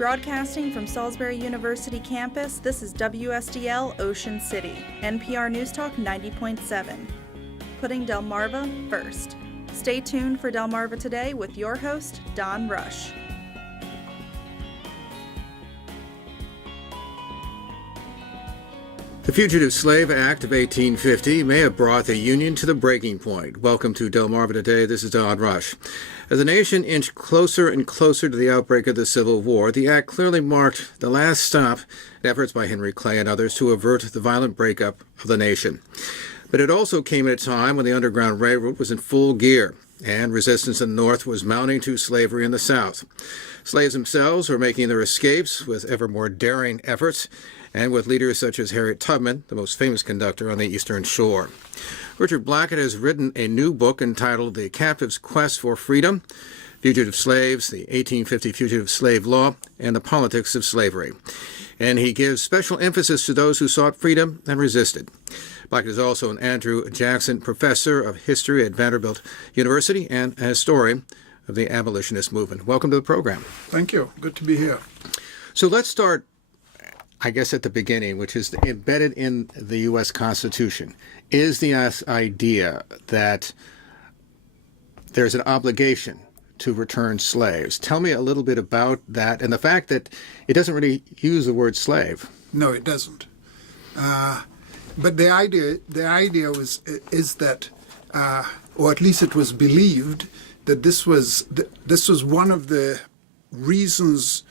Broadcasting from Salisbury University campus, this is WSDL Ocean City, NPR News Talk 90.7. Putting Delmarva first. Stay tuned for Delmarva Today with your host, Don Rush. The Fugitive Slave Act of 1850 may have brought the Union to the breaking point. Welcome to Delmarva Today. This is Don Rush. As the nation inched closer and closer to the outbreak of the Civil War, the act clearly marked the last stop in efforts by Henry Clay and others to avert the violent breakup of the nation. But it also came at a time when the Underground Railroad was in full gear, and resistance in the North was mounting to slavery in the South. Slaves themselves were making their escapes with ever more daring efforts, and with leaders such as Harriet Tubman, the most famous conductor on the Eastern Shore. Richard Blackett has written a new book entitled The Captive's Quest for Freedom, Fugitive Slaves, the 1850 Fugitive Slave Law, and the Politics of Slavery. And he gives special emphasis to those who sought freedom and resisted. Blackett is also an Andrew Jackson Professor of History at Vanderbilt University and a historian of the abolitionist movement. Welcome to the program. Thank you. Good to be here. So let's start, I guess, at the beginning, which is embedded in the U.S. Constitution, is the idea that there's an obligation to return slaves. Tell me a little bit about that and the fact that it doesn't really use the word slave. No, it doesn't. But the idea is that, or at least it was believed, that this was one of the reasons.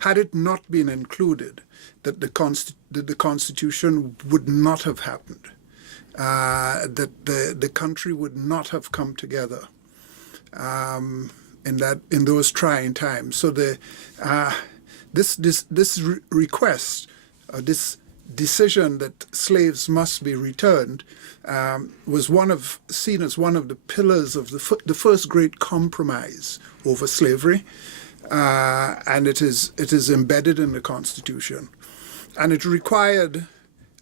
Had it not been included, that the Constitution would not have happened, that the country would not have come together in those trying times. So this request, this decision that slaves must be returned, was seen as one of the pillars of the first great compromise over slavery. And it is embedded in the Constitution. And it required,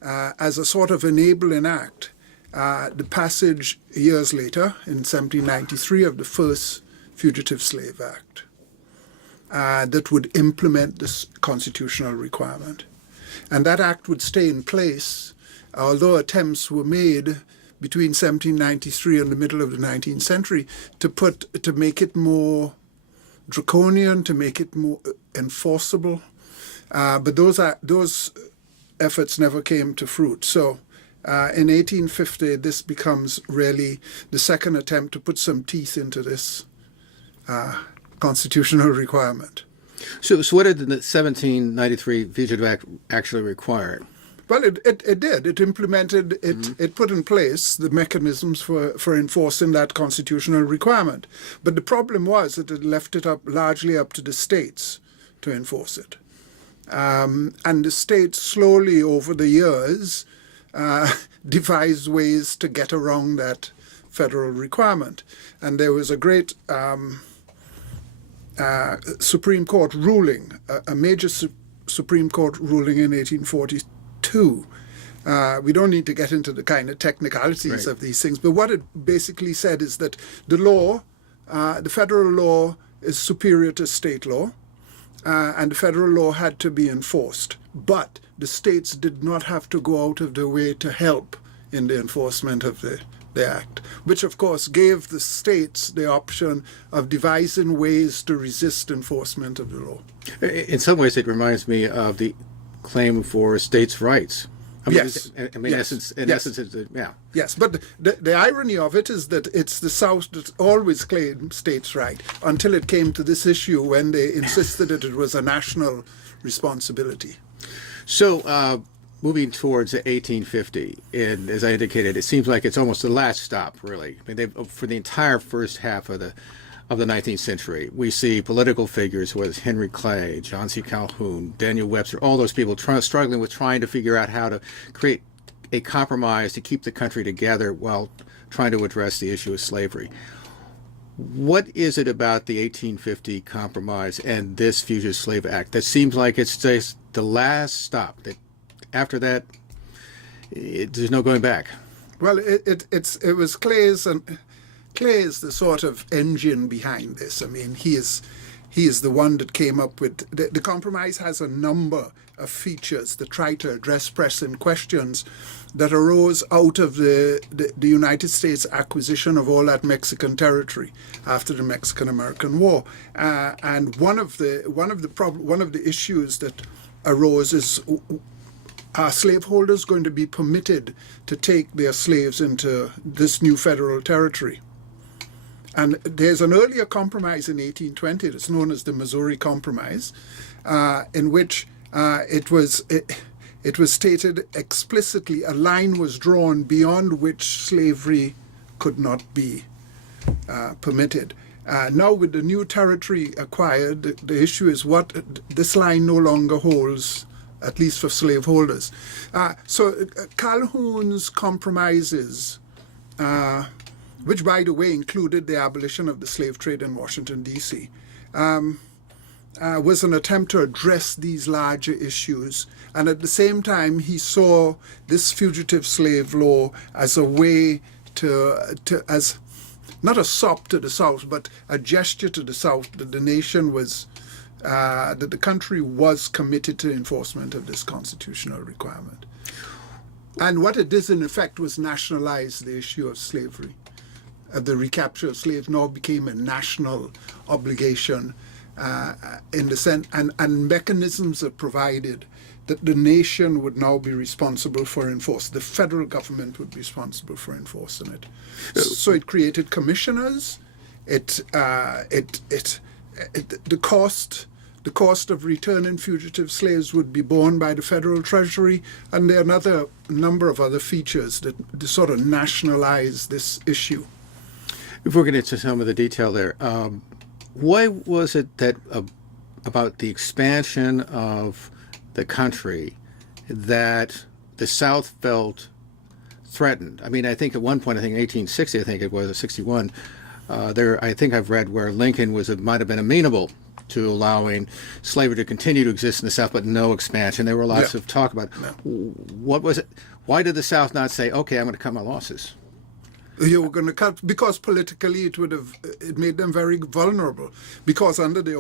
as a sort of enabling act, the passage years later, in 1793, of the first Fugitive Slave Act that would implement this constitutional requirement. And that act would stay in place, although attempts were made between 1793 and the middle of the 19th century to make it more draconian, to make it more enforceable, but those efforts never came to fruit. So in 1850, this becomes really the second attempt to put some teeth into this constitutional requirement. So what did the 1793 Fugitive Act actually require? Well, it did. It implemented, it put in place the mechanisms for enforcing that constitutional requirement. But the problem was that it left it largely up to the states to enforce it. And the states slowly over the years devised ways to get around that federal requirement. And there was a great Supreme Court ruling, a major Supreme Court ruling in 1842. We don't need to get into the kind of technicalities of these things, but what it basically said is that the law, the federal law, is superior to state law, and the federal law had to be enforced. But the states did not have to go out of their way to help in the enforcement of the act, which of course gave the states the option of devising ways to resist enforcement of the law. In some ways, it reminds me of the claim for states' rights. Yes. Essence, yeah. Yes, but the irony of it is that it's the South that always claimed states' right until it came to this issue when they insisted that it was a national responsibility. So, moving towards 1850, and as I indicated, it seems like it's almost the last stop, really. I mean, for the entire first half of the 19th century, we see political figures, whether it's Henry Clay, John C. Calhoun, Daniel Webster, all those people struggling with trying to figure out how to create a compromise to keep the country together while trying to address the issue of slavery. What is it about the 1850 compromise and this Fugitive Slave Act that seems like it's just the last stop? That after that, there's no going back. Well, it was Clay is the sort of engine behind this. I mean, he is he is the one that came up with the compromise. Has a number of features that try to address pressing questions that arose out of the United States acquisition of all that Mexican territory after the Mexican-American War, and one of the issues that arose is, are slaveholders going to be permitted to take their slaves into this new federal territory? And there's an earlier compromise in 1820 that's known as the Missouri Compromise, in which it was stated explicitly a line was drawn beyond which slavery could not be permitted. Now, with the new territory acquired, the issue is what this line no longer holds, at least for slaveholders. So Calhoun's compromises, which, by the way, included the abolition of the slave trade in Washington, D.C., was an attempt to address these larger issues. And at the same time, he saw this fugitive slave law as a way as not a sop to the South, but a gesture to the South that the nation was, that the country was committed to enforcement of this constitutional requirement. And what it did, in effect, was nationalize the issue of slavery. The recapture of slaves now became a national obligation, in the sense, and mechanisms are provided that the nation would now be responsible for enforcing. The federal government would be responsible for enforcing it. So it created commissioners. The cost of returning fugitive slaves would be borne by the federal treasury, and there are a number of other features that sort of nationalize this issue. Before we get into some of the detail there, why was it that about the expansion of the country that the South felt threatened? I mean, I think at one point, I think 1860, I think it was, 61, I think I've read where Lincoln might have been amenable to allowing slavery to continue to exist in the South, but no expansion. There were lots of talk about what was it? Why did the South not say, okay, I'm going to cut my losses? You were going to cut, because politically it made them very vulnerable. Because under the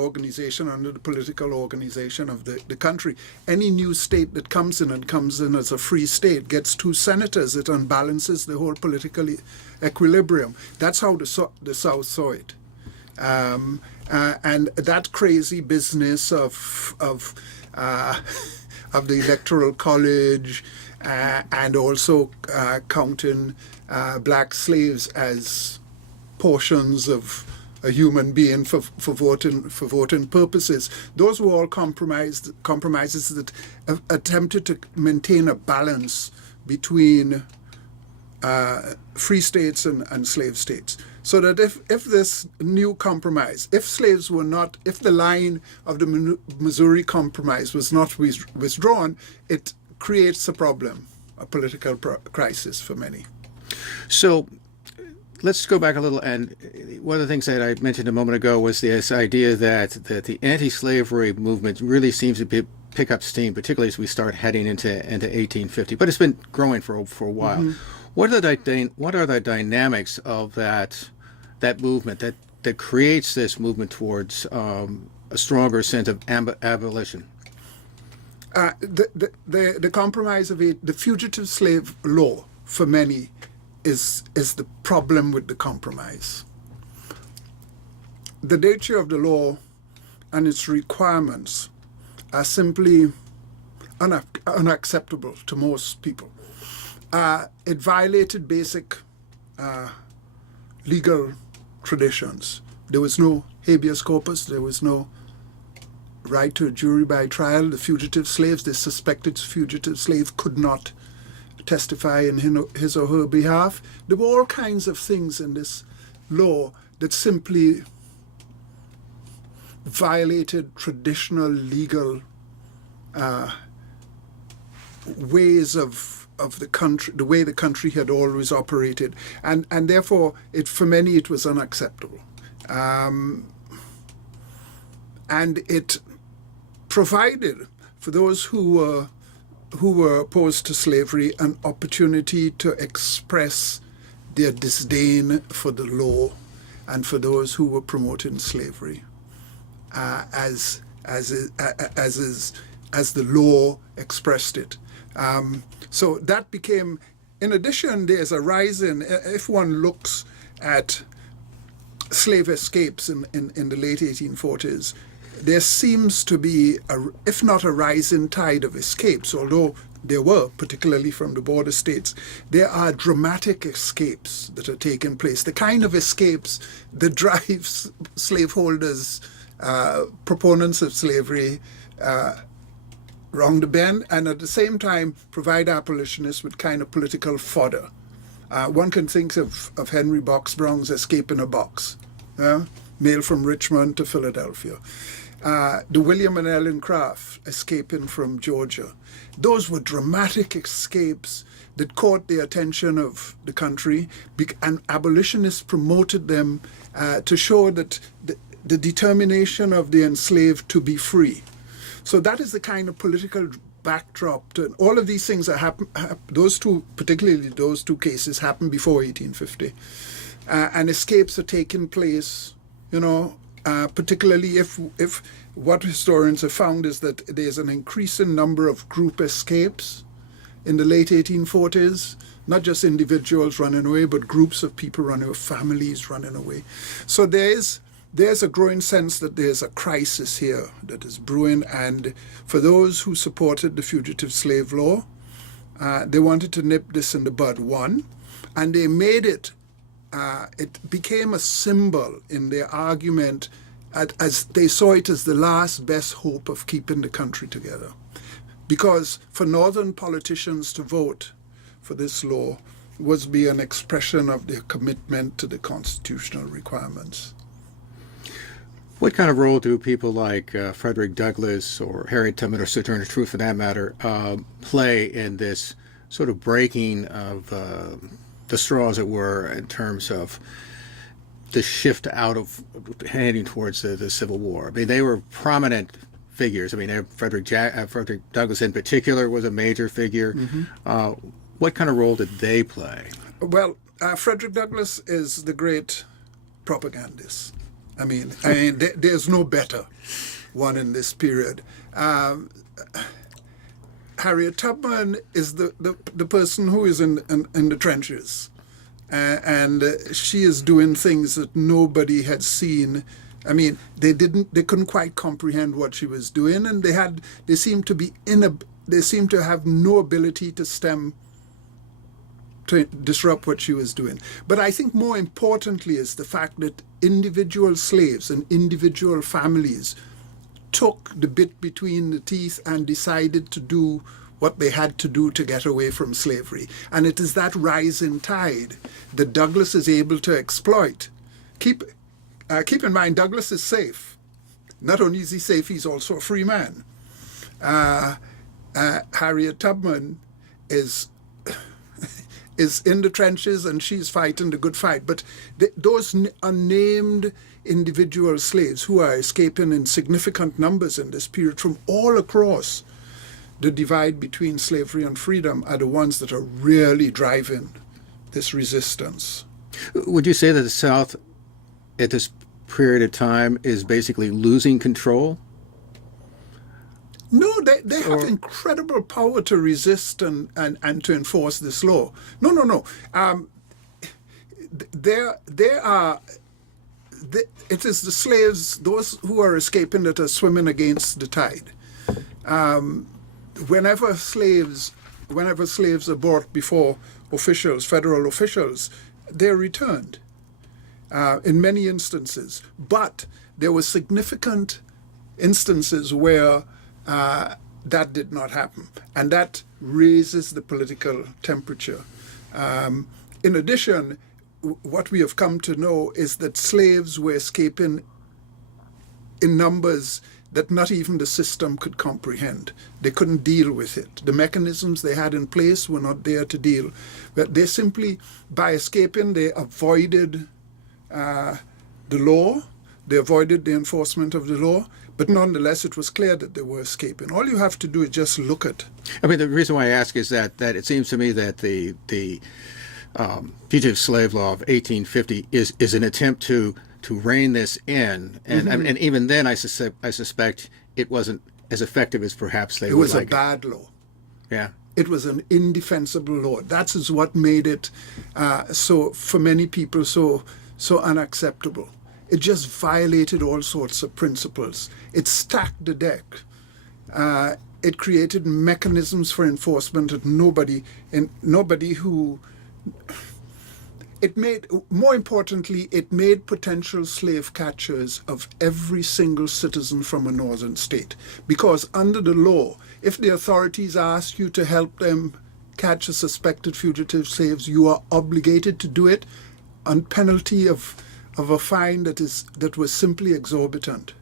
political organization of the country, any new state that comes in as a free state gets 2 senators. It unbalances the whole political equilibrium. That's how the South saw it. And that crazy business of the Electoral College, and also counting black slaves as portions of a human being for voting purposes. Those were all compromises that attempted to maintain a balance between free states and slave states. So that if this new compromise, if the line of the Missouri Compromise was not withdrawn, it creates a problem, a political crisis for many. So let's go back a little, and one of the things that I mentioned a moment ago was this idea that the anti-slavery movement really seems to pick up steam, particularly as we start heading into 1850. But it's been growing for a while. Mm-hmm. What are the dynamics of that movement that creates this movement towards a stronger sense of abolition? The compromise of the fugitive slave law for many is the problem with the compromise. The nature of the law and its requirements are simply unacceptable to most people. It violated basic legal traditions. There was no habeas corpus. There was no right to a jury by trial. The suspected fugitive slave could not testify in his or her behalf. There were all kinds of things in this law that simply violated traditional legal ways of the country, the way the country had always operated, and therefore for many it was unacceptable, and it provided for those who were opposed to slavery an opportunity to express their disdain for the law and for those who were promoting slavery. as the law expressed it. So that became. In addition, there's a rise in. If one looks at slave escapes in the late 1840s, there seems to be, if not a rising tide of escapes, although there were, particularly from the border states, there are dramatic escapes that are taking place. The kind of escapes that drives slaveholders, proponents of slavery, wrong the bend, and at the same time provide abolitionists with kind of political fodder. One can think of Henry Box Brown's Escape in a Box, mail from Richmond to Philadelphia. The William and Ellen Craft escaping from Georgia. Those were dramatic escapes that caught the attention of the country, and abolitionists promoted them to show that the determination of the enslaved to be free. So that is the kind of political backdrop to all of these things that happen. Those two, particularly those two cases, happened before 1850, and escapes are taking place. Particularly if what historians have found is that there's an increasing number of group escapes in the late 1840s, not just individuals running away, but groups of people running away, families running away. So there's a growing sense that there's a crisis here that is brewing, and for those who supported the fugitive slave law, they wanted to nip this in the bud, one, and they made it, it became a symbol in their argument as they saw it as the last best hope of keeping the country together. Because for northern politicians to vote for this law was be an expression of their commitment to the constitutional requirements. What kind of role do people like Frederick Douglass or Harriet Tubman or Sojourner Truth, for that matter, play in this sort of breaking of the straw, as it were, in terms of the shift out of heading towards the Civil War? I mean, they were prominent figures. I mean, Frederick Douglass in particular was a major figure. Mm-hmm. What kind of role did they play? Well, Frederick Douglass is the great propagandist. I mean, there's no better one in this period. Harriet Tubman is the person who is in the trenches, and she is doing things that nobody had seen. I mean, they couldn't quite comprehend what she was doing, and they seemed to have no ability to disrupt what she was doing. But I think more importantly is the fact that individual slaves and individual families took the bit between the teeth and decided to do what they had to do to get away from slavery. And it is that rising tide that Douglass is able to exploit. Keep in mind, Douglass is safe. Not only is he safe, he's also a free man. Harriet Tubman is in the trenches, and she's fighting the good fight. But those unnamed individual slaves who are escaping in significant numbers in this period from all across the divide between slavery and freedom are the ones that are really driving this resistance. Would you say that the South at this period of time is basically losing control? No, they have incredible power to resist and to enforce this law. No. It is the slaves, those who are escaping, that are swimming against the tide. Whenever slaves are brought before officials, federal officials, they're returned in many instances. But there were significant instances where that did not happen, and that raises the political temperature. In addition, what we have come to know is that slaves were escaping in numbers that not even the system could comprehend. They couldn't deal with it. The mechanisms they had in place were not there to deal. But they simply, by escaping, they avoided the law, they avoided the enforcement of the law, but nonetheless, it was clear that they were escaping. All you have to do is just look at. I mean, the reason why I ask is that it seems to me that the fugitive slave law of 1850 is an attempt to to rein this in, and and even then, I suspect it wasn't as effective as perhaps they It would was like a bad law. Yeah. It was an indefensible law. That is what made it so, for many people, so unacceptable. It just violated all sorts of principles. It stacked the deck. It created mechanisms for enforcement that nobody who. It made, more importantly, it made potential slave catchers of every single citizen from a northern state. Because under the law, if the authorities ask you to help them catch a suspected fugitive slaves, you are obligated to do it on penalty of a fine that was simply exorbitant.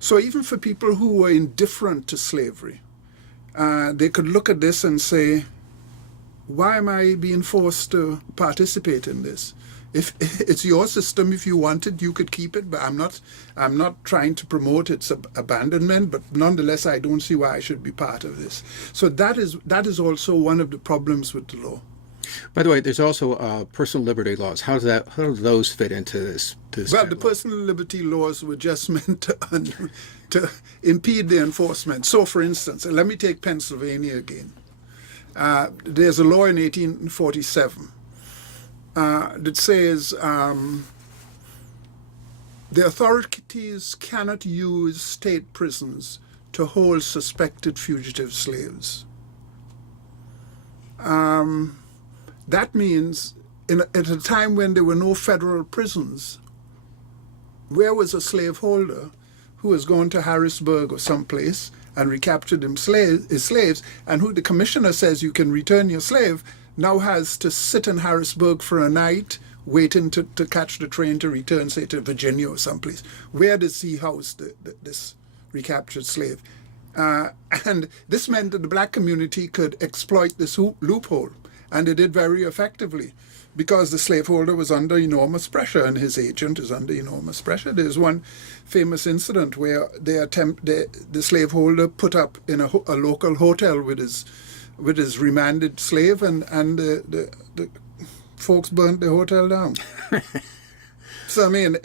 So even for people who were indifferent to slavery, they could look at this and say, why am I being forced to participate in this? If it's your system, if you want it, you could keep it. But I'm not trying to promote its abandonment. But nonetheless, I don't see why I should be part of this. So that is also one of the problems with the law. By the way, there's also personal liberty laws. How do those fit into this? Well, the personal liberty laws were just meant to impede the enforcement. So, for instance, let me take Pennsylvania again. There's a law in 1847 that says the authorities cannot use state prisons to hold suspected fugitive slaves. That means at a time when there were no federal prisons, where was a slaveholder who was going to Harrisburg or someplace and recaptured his slaves, and who the commissioner says you can return your slave, now has to sit in Harrisburg for a night waiting to catch the train to return, say, to Virginia or someplace? Where does he house this recaptured slave? And this meant that the black community could exploit this loophole, and they did very effectively, because the slaveholder was under enormous pressure and his agent is under enormous pressure. There's one famous incident where the slaveholder put up in a local hotel with his remanded slave, and the folks burnt the hotel down. So I mean,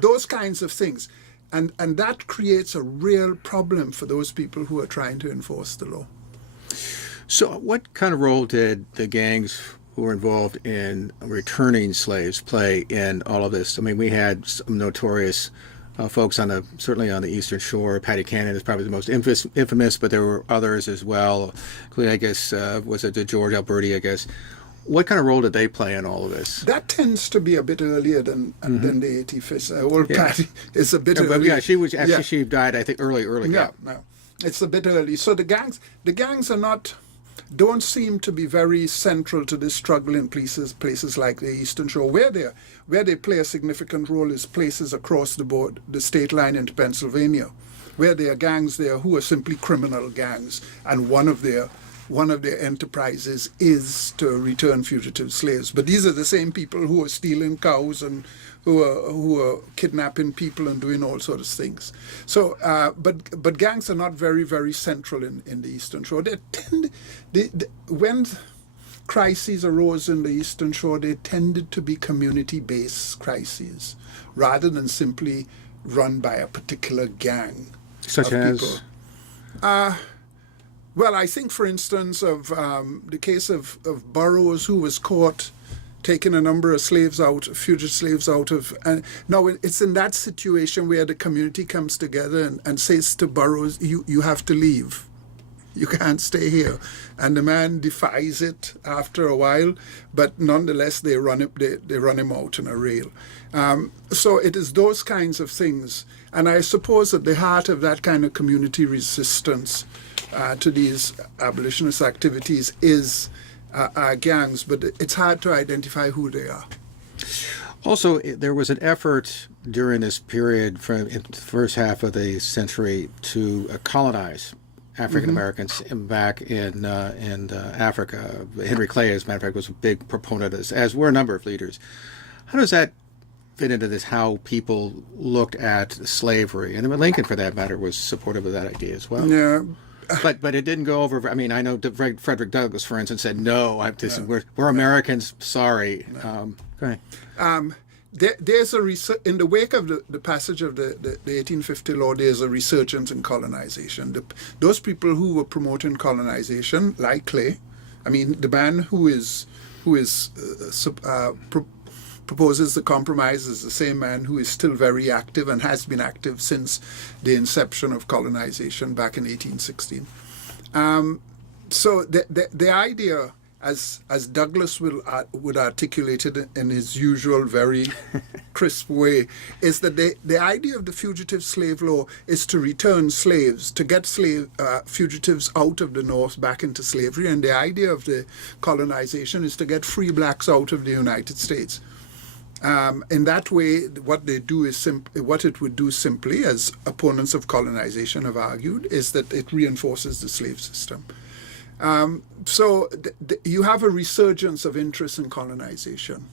those kinds of things, and that creates a real problem for those people who are trying to enforce the law. So, what kind of role did the gangs who were involved in returning slaves play in all of this? I mean, we had some notorious folks certainly on the Eastern Shore. Patty Cannon is probably the most infamous, but there were others as well. Including, I guess, was it George Alberti, I guess. What kind of role did they play in all of this? That tends to be a bit earlier than the 85th. Old Patty is a bit earlier. Yeah, she was actually she died, I think, early. Yeah, no, it's a bit early. So the gangs don't seem to be very central to this struggle in places like the Eastern Shore. Where they play a significant role is places across the board, the state line into Pennsylvania, where there are gangs there who are simply criminal gangs, and one of their enterprises is to return fugitive slaves. But these are the same people who are stealing cows and who are kidnapping people and doing all sorts of things. So, but gangs are not very, very central in the Eastern Shore. When crises arose in the Eastern Shore, they tended to be community-based crises rather than simply run by a particular gang. Such as? People. Well, I think, for instance, of the case of Burroughs, who was caught taking a number of fugitive slaves out of. And now it's in that situation where the community comes together and says to Burroughs, you have to leave. You can't stay here. And the man defies it after a while, but nonetheless they run him out on a rail. So it is those kinds of things. And I suppose at the heart of that kind of community resistance to these abolitionist activities is gangs, but it's hard to identify who they are. Also, there was an effort during this period, from the first half of the century, to colonize African Americans back in Africa. Henry Clay, as a matter of fact, was a big proponent of this, as were a number of leaders. How does that fit into this, how people looked at slavery? And Lincoln, for that matter, was supportive of that idea as well. Yeah. But it didn't go over. I mean, I know Frederick Douglass, for instance, said, no, we're Americans, sorry. Go ahead. there's in the wake of the passage of the 1850 law, there's a resurgence in colonization. Those people who were promoting colonization, like Clay, I mean, the man who proposes the compromise is the same man who is still very active and has been active since the inception of colonization back in 1816. So the idea, as Douglas would articulate it in his usual very crisp way, is that the idea of the fugitive slave law is to return slaves, to get fugitives out of the North back into slavery, and the idea of the colonization is to get free blacks out of the United States. In that way, what they do is what it would do simply, as opponents of colonization have argued, is that it reinforces the slave system. So you have a resurgence of interest in colonization.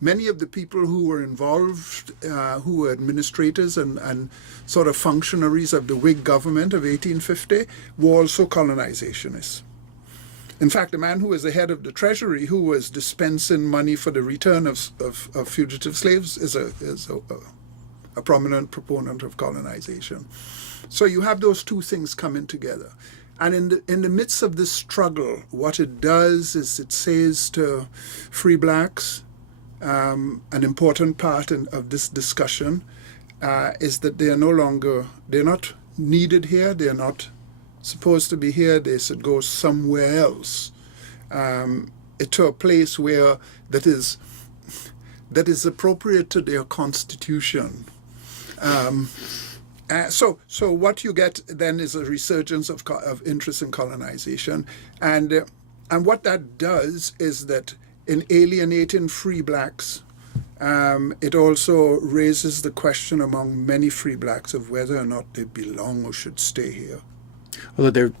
Many of the people who were involved, who were administrators and sort of functionaries of the Whig government of 1850, were also colonizationists. In fact, the man who was the head of the Treasury, who was dispensing money for the return of fugitive slaves, is a prominent proponent of colonization. So you have those two things coming together. And in the midst of this struggle, what it does is it says to free blacks, an important part of this discussion is that they're not needed here, they're not supposed to be here, they should go somewhere else, to a place where that is appropriate to their constitution. So what you get then is a resurgence of interest in colonization, and what that does is that in alienating free blacks, it also raises the question among many free blacks of whether or not they belong or should stay here. Well, there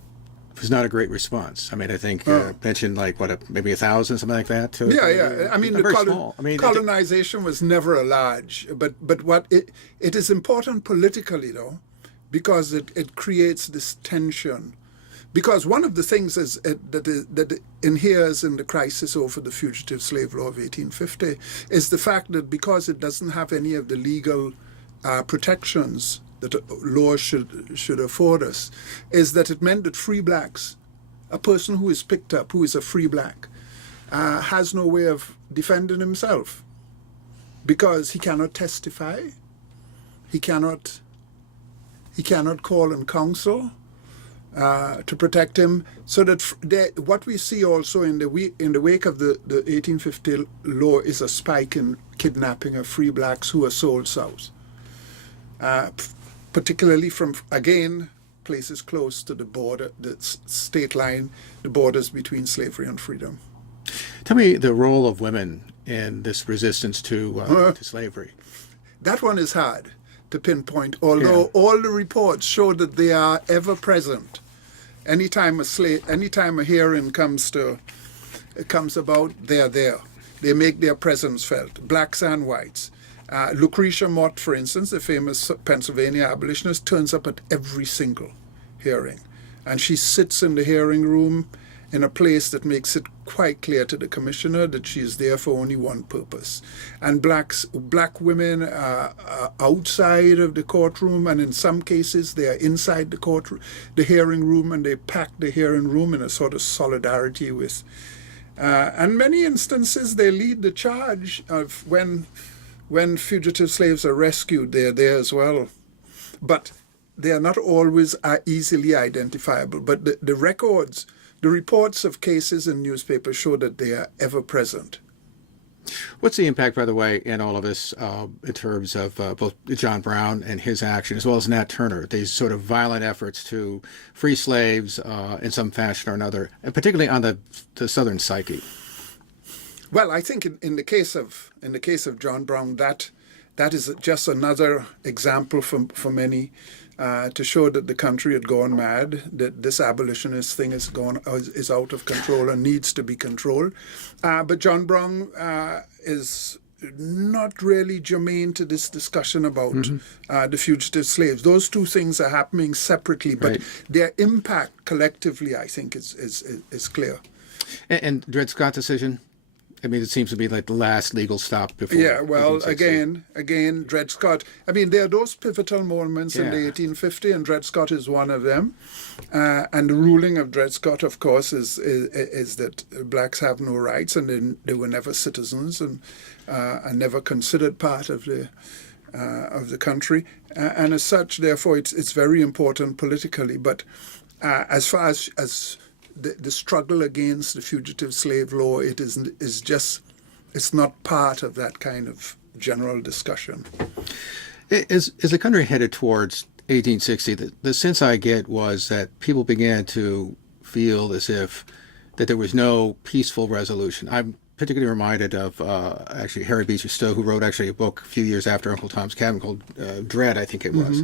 was not a great response. I mean, I think mentioned like maybe 1,000, something like that. Yeah. I mean, very small. I mean, colonization was never a large, but what it is important politically though, because it creates this tension. Because one of the things that inheres in the crisis over the fugitive slave law of 1850 is the fact that because it doesn't have any of the legal protections that law should afford us, is that it meant that free blacks, a person who is picked up, who is a free black, has no way of defending himself because he cannot testify, he cannot call in counsel to protect him. So that what we see also in the wake of the 1850 law is a spike in kidnapping of free blacks who are sold south. Particularly from, again, places close to the border, the state line, the borders between slavery and freedom. Tell me the role of women in this resistance to slavery. That one is hard to pinpoint, although all the reports show that they are ever present. Anytime a hearing comes about, they're there. They make their presence felt, blacks and whites. Lucretia Mott, for instance, the famous Pennsylvania abolitionist, turns up at every single hearing. And she sits in the hearing room in a place that makes it quite clear to the commissioner that she is there for only one purpose. And black women are outside of the courtroom, and in some cases they are inside the hearing room, and they pack the hearing room in a sort of solidarity with. And many instances they lead the charge of when fugitive slaves are rescued, they're there as well. But they are not always easily identifiable. But the reports of cases in newspapers show that they are ever present. What's the impact, by the way, in all of this in terms of both John Brown and his action, as well as Nat Turner, these sort of violent efforts to free slaves in some fashion or another, and particularly on the Southern psyche? Well, I think in the case of John Brown, that is just another example for many to show that the country had gone mad, that this abolitionist thing is out of control and needs to be controlled. But John Brown is not really germane to this discussion about the fugitive slaves. Those two things are happening separately, but their impact collectively, I think, is clear. And Dred Scott decision. I mean, it seems to be like the last legal stop before. Yeah, well, 1860. again, Dred Scott. I mean, there are those pivotal moments in the Yeah. 1850, and Dred Scott is one of them. And the ruling of Dred Scott, of course, is that blacks have no rights, and they were never citizens and never considered part of the country. And as such, therefore, it's very important politically. But as far as the struggle against the fugitive slave law, it's not part of that kind of general discussion. Is the country headed towards 1860? The sense I get was that people began to feel as if that there was no peaceful resolution. I'm particularly reminded of actually Harry Beecher Stowe, who wrote actually a book a few years after Uncle Tom's Cabin called Dread, I think it was.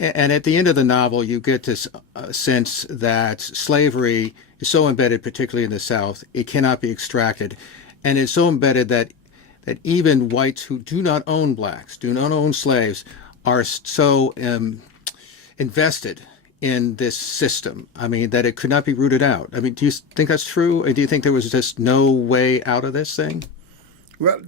And at the end of the novel, you get this sense that slavery is so embedded, particularly in the South, it cannot be extracted. And it's so embedded that even whites who do not own blacks, do not own slaves, are so invested in this system. I mean, that it could not be rooted out. I mean, do you think that's true? Or do you think there was just no way out of this thing? Well,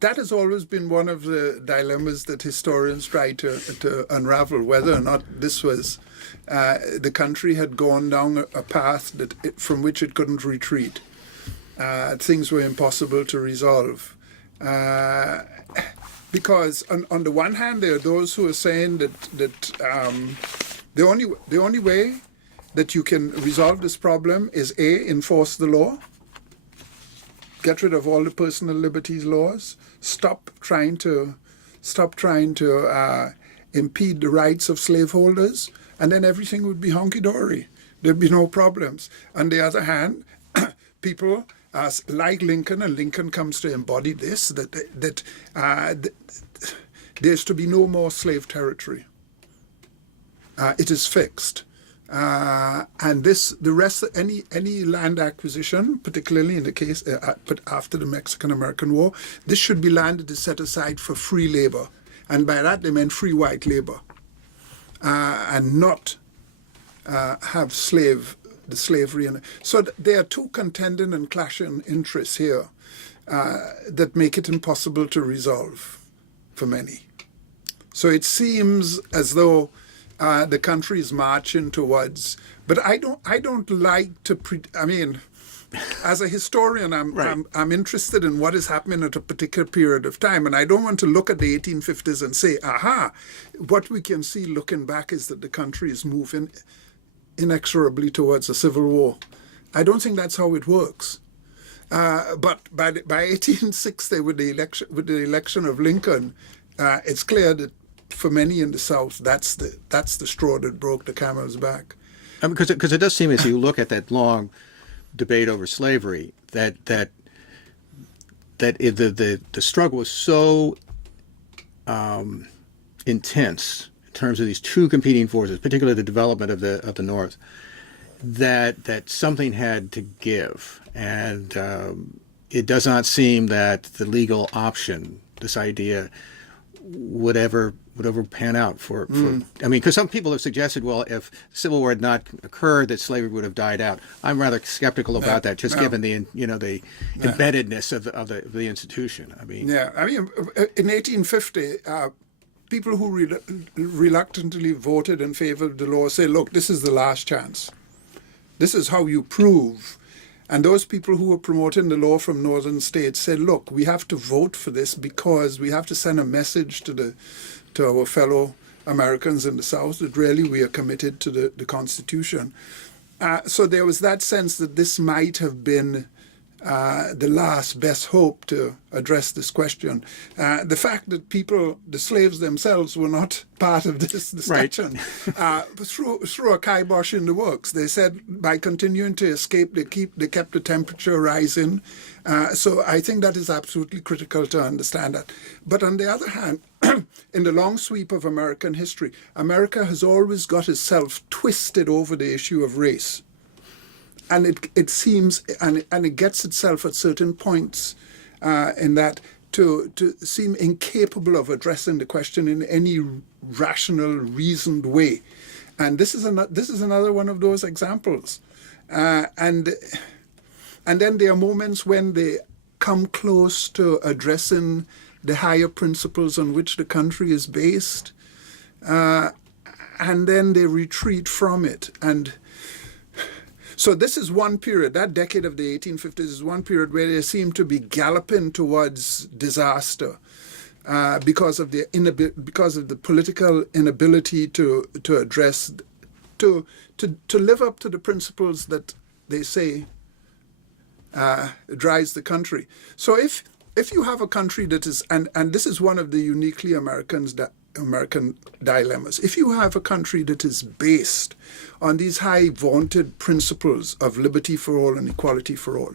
that has always been one of the dilemmas that historians try to unravel, whether or not this was the country had gone down a path from which it couldn't retreat. Things were impossible to resolve. Because on the one hand, there are those who are saying that the only way that you can resolve this problem is A, enforce the law, get rid of all the personal liberties laws, stop trying to impede the rights of slaveholders, and then everything would be hunky-dory. There'd be no problems. On the other hand, people like Lincoln, and Lincoln comes to embody this, that there's to be no more slave territory. It is fixed. And the rest, any land acquisition, particularly in the case after the Mexican-American War, this should be land that is set aside for free labor, and by that they meant free white labor, and not have the slavery. So there are two contending and clashing interests here that make it impossible to resolve for many. So it seems as though the country is marching towards, but I don't like to. I mean, as a historian, I'm interested in what is happening at a particular period of time, and I don't want to look at the 1850s and say, aha. What we can see looking back is that the country is moving inexorably towards a civil war. I don't think that's how it works. But by 1860, with the election of Lincoln, it's clear that for many in the South, that's the straw that broke the camel's back. Because it does seem, as you look at that long debate over slavery, that the struggle was so intense in terms of these two competing forces, particularly the development of the North, that something had to give, and it does not seem that the legal option, this idea, would ever pan out for I mean, because some people have suggested, well, if Civil War had not occurred, that slavery would have died out. I'm rather skeptical about that, just given the embeddedness of the institution. I mean, in 1850, people who reluctantly voted in favor of the law say, look, this is the last chance. This is how you prove. And those people who were promoting the law from northern states said, look, we have to vote for this because we have to send a message to our fellow Americans in the South that really we are committed to the Constitution. So there was that sense that this might have been the last best hope to address this question. The fact that the slaves themselves, were not part of this discussion, threw a kibosh in the works. They said by continuing to escape, they kept the temperature rising. So I think that is absolutely critical to understand that. But on the other hand, in the long sweep of American history, America has always got itself twisted over the issue of race. And it seems, and it gets itself at certain points in that to seem incapable of addressing the question in any rational, reasoned way. And this is another one of those examples. And then there are moments when come close to addressing the higher principles on which the country is based, and then they retreat from it. And so this is one period, that decade of the 1850s is one period where they seem to be galloping towards disaster because of the political inability to address, to live up to the principles that they say drives the country. So if you have a country that is, and this is one of the uniquely American dilemmas, if you have a country that is based on these high vaunted principles of liberty for all and equality for all,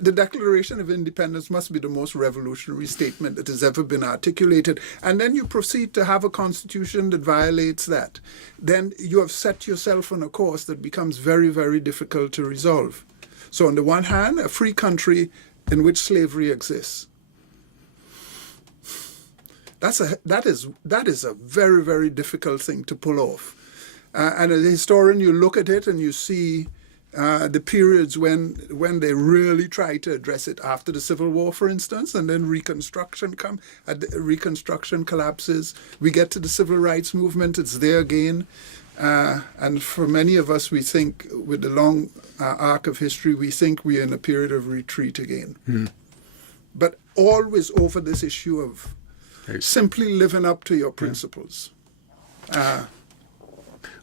the Declaration of Independence must be the most revolutionary statement that has ever been articulated. And then you proceed to have a constitution that violates that. Then you have set yourself on a course that becomes very, very difficult to resolve. So on the one hand, a free country in which slavery exists. That is a very, very difficult thing to pull off. And as a historian, you look at it and you see the periods when they really try to address it after the Civil War, for instance, and then Reconstruction collapses. We get to the Civil Rights Movement, it's there again. And for many of us, we think, with the long arc of history, we think we're in a period of retreat again. Mm. But always over this issue of simply living up to your principles.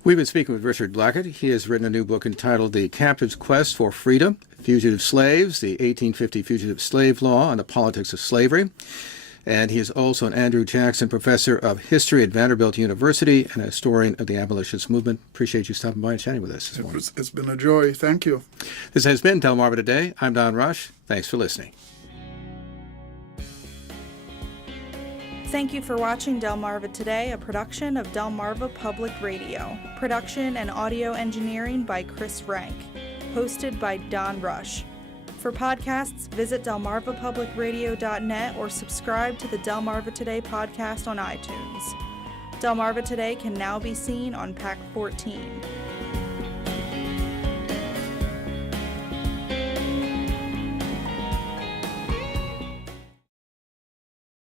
We've been speaking with Richard Blackett. He has written a new book entitled The Captive's Quest for Freedom, Fugitive Slaves, the 1850 Fugitive Slave Law, and the Politics of Slavery. And he is also an Andrew Jackson Professor of History at Vanderbilt University and a historian of the abolitionist movement. Appreciate you stopping by and chatting with us this morning. It's been a joy. Thank you. This has been Delmarva Today. I'm Don Rush. Thanks for listening. Thank you for watching Delmarva Today, a production of Delmarva Public Radio. Production and audio engineering by Chris Rank. Hosted by Don Rush. For podcasts, visit delmarvapublicradio.net or subscribe to the Delmarva Today podcast on iTunes. Delmarva Today can now be seen on Pack 14.